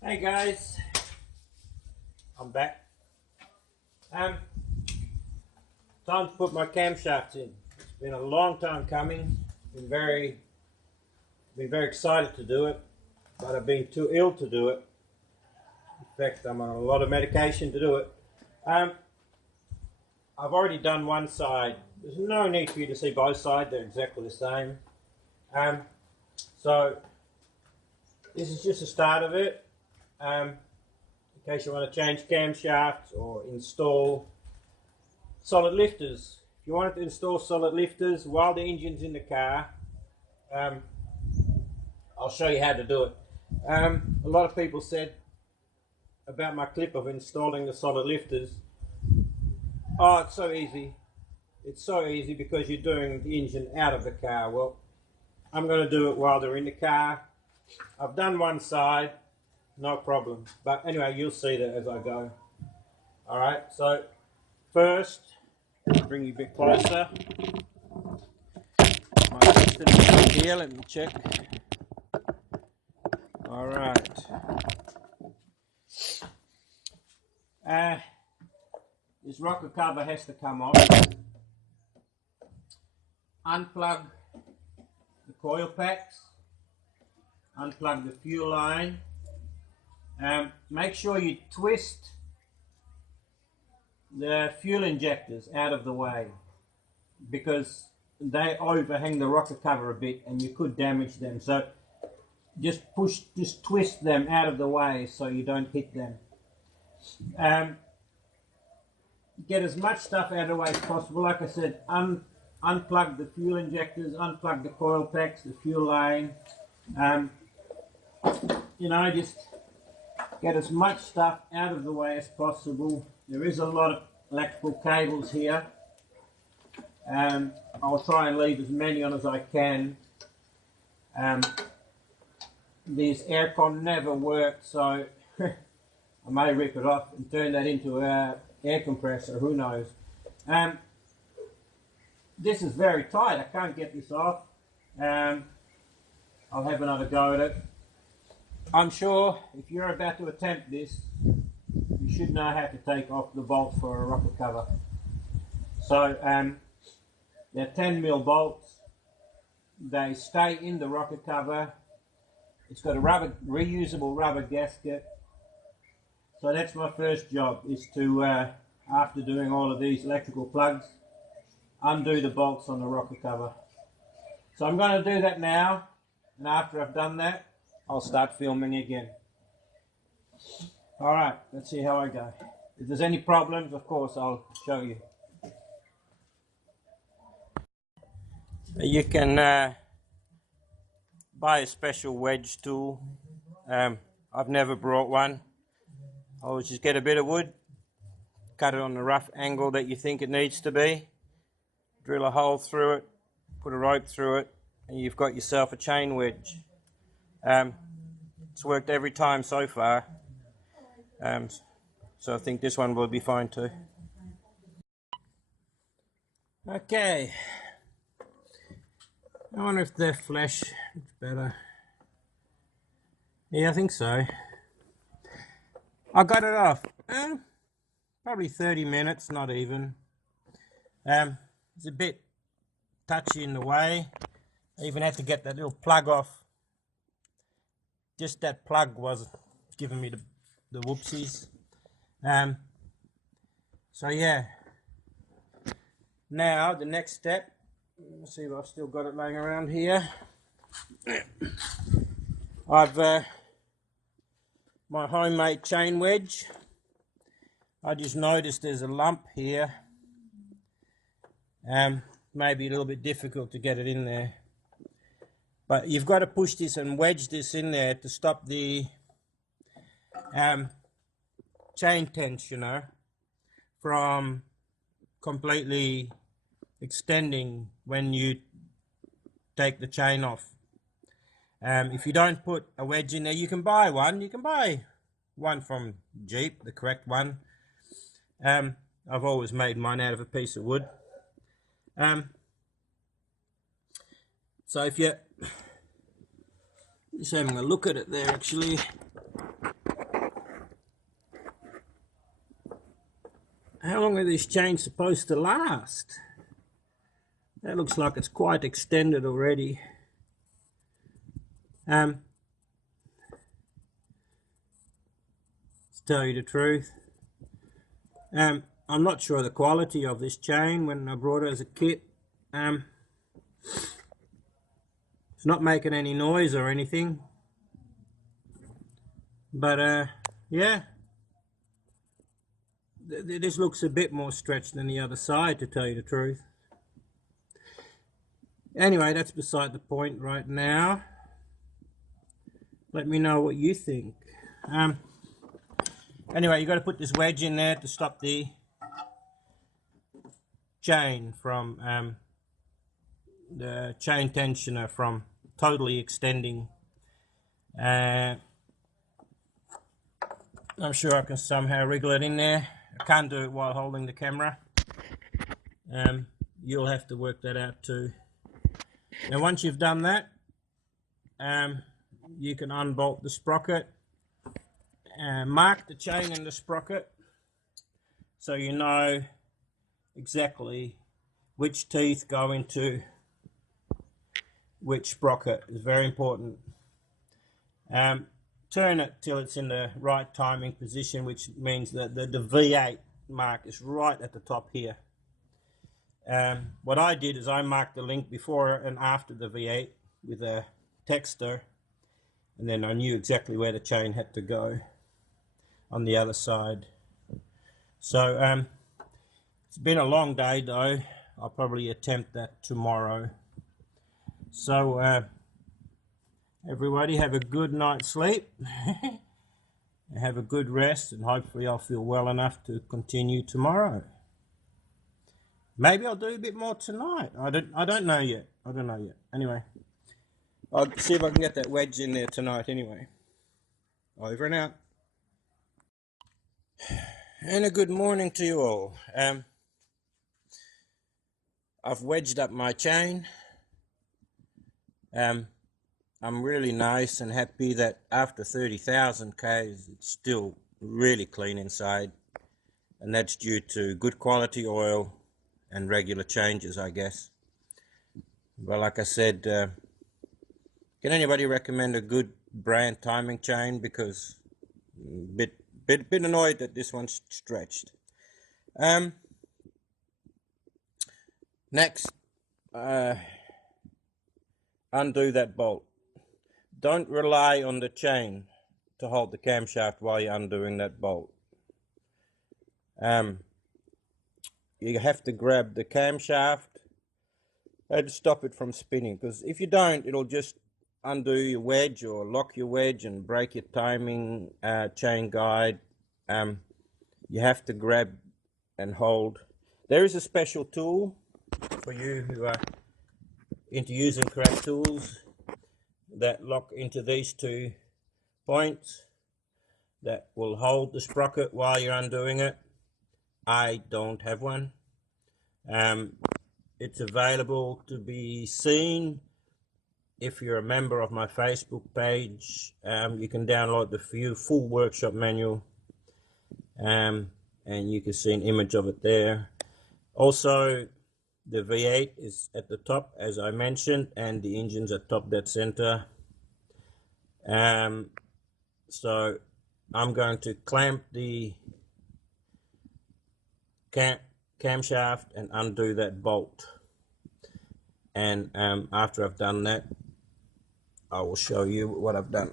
Hey guys, I'm back. Time to put my camshafts in. It's been a long time coming. Been very excited to do it, but I've been too ill to do it. In fact, I'm on a lot of medication to do it. I've already done one side. There's no need for you to see both sides. They're exactly the same. So this is just the start of it. In case you want to change camshafts or install solid lifters. If you wanted to install solid lifters while the engine's in the car, I'll show you how to do it. A lot of people said about my clip of installing the solid lifters, oh, it's so easy. It's so easy because you're doing the engine out of the car. Well, I'm going to do it while they're in the car. I've done one side, no problem. But anyway, you'll see that as I go. Alright, so first, bring you a bit closer. My piston is here, let me check. Alright. This rocker cover has to come off. Unplug the coil packs. Unplug the fuel line. Make sure you twist the fuel injectors out of the way because they overhang the rocker cover a bit and you could damage them. So just twist them out of the way so you don't hit them. Get as much stuff out of the way as possible. Like I said, unplug the fuel injectors, unplug the coil packs, the fuel line. Just get as much stuff out of the way as possible. There is a lot of electrical cables here. I'll try and leave as many on as I can. This aircon never worked, so I may rip it off and turn that into an air compressor, who knows. This is very tight, I can't get this off. I'll have another go at it. I'm sure if you're about to attempt this, you should know how to take off the bolts for a rocker cover. So they're 10mm bolts. They stay in the rocker cover. It's got a reusable rubber gasket. So that's my first job, is to, after doing all of these electrical plugs, undo the bolts on the rocker cover. So I'm going to do that now, and after I've done that, I'll start filming again. Alright, let's see how I go. If there's any problems, of course, I'll show you. You can buy a special wedge tool. I've never brought one. I'll just get a bit of wood, cut it on the rough angle that you think it needs to be, drill a hole through it, put a rope through it, and you've got yourself a chain wedge. It's worked every time so far, so I think this one will be fine too. Okay, I wonder if the flesh is better. Yeah, I think so. I got it off, probably 30 minutes, not even. It's a bit touchy in the way. I even had to get that little plug off. Just that plug was giving me the whoopsies. So yeah. Now the next step. Let's see if I've still got it laying around here. I've my homemade chain wedge. I just noticed there's a lump here. Maybe a little bit difficult to get it in there. But you've got to push this and wedge this in there to stop the chain tense, from completely extending when you take the chain off. If you don't put a wedge in there, you can buy one. You can buy one from Jeep, the correct one. I've always made mine out of a piece of wood. So if you're just having a look at it there, actually, how long are these chains supposed to last? That looks like it's quite extended already. To tell you the truth, I'm not sure the quality of this chain. When I brought it as a kit, it's not making any noise or anything, but yeah, this looks a bit more stretched than the other side, to tell you the truth. Anyway, that's beside the point right now. Let me know what you think. Anyway, you got to put this wedge in there to stop the chain from the chain tensioner from totally extending. I'm sure I can somehow wriggle it in there. I can't do it while holding the camera. You'll have to work that out too. Now once you've done that, you can unbolt the sprocket, mark the chain in the sprocket so you know exactly which teeth go into which sprocket. Is very important. Turn it till it's in the right timing position, which means that the V8 mark is right at the top here. What I did is I marked the link before and after the V8 with a texter, and then I knew exactly where the chain had to go on the other side. So it's been a long day though. I'll probably attempt that tomorrow. So everybody have a good night's sleep. Have a good rest, and hopefully I'll feel well enough to continue tomorrow. Maybe I'll do a bit more tonight. I don't know yet. Anyway, I'll see if I can get that wedge in there tonight anyway. Over and out. And a good morning to you all. I've wedged up my chain. I'm really nice and happy that after 30,000 Ks it's still really clean inside, and that's due to good quality oil and regular changes, I guess. Well, like I said, can anybody recommend a good brand timing chain? Because bit annoyed that this one's stretched. Next, undo that bolt. Don't rely on the chain to hold the camshaft while you're undoing that bolt. You have to grab the camshaft and stop it from spinning, because if you don't, it'll just undo your wedge or lock your wedge and break your timing chain guide. You have to grab and hold. There is a special tool for you who are into using craft tools that lock into these 2 points that will hold the sprocket while you're undoing it. I don't have one. It's available to be seen if you're a member of my Facebook page. You can download the full workshop manual, and you can see an image of it there. Also, the V8 is at the top, as I mentioned, and the engine's at top dead center. So I'm going to clamp the camshaft and undo that bolt. And after I've done that, I will show you what I've done.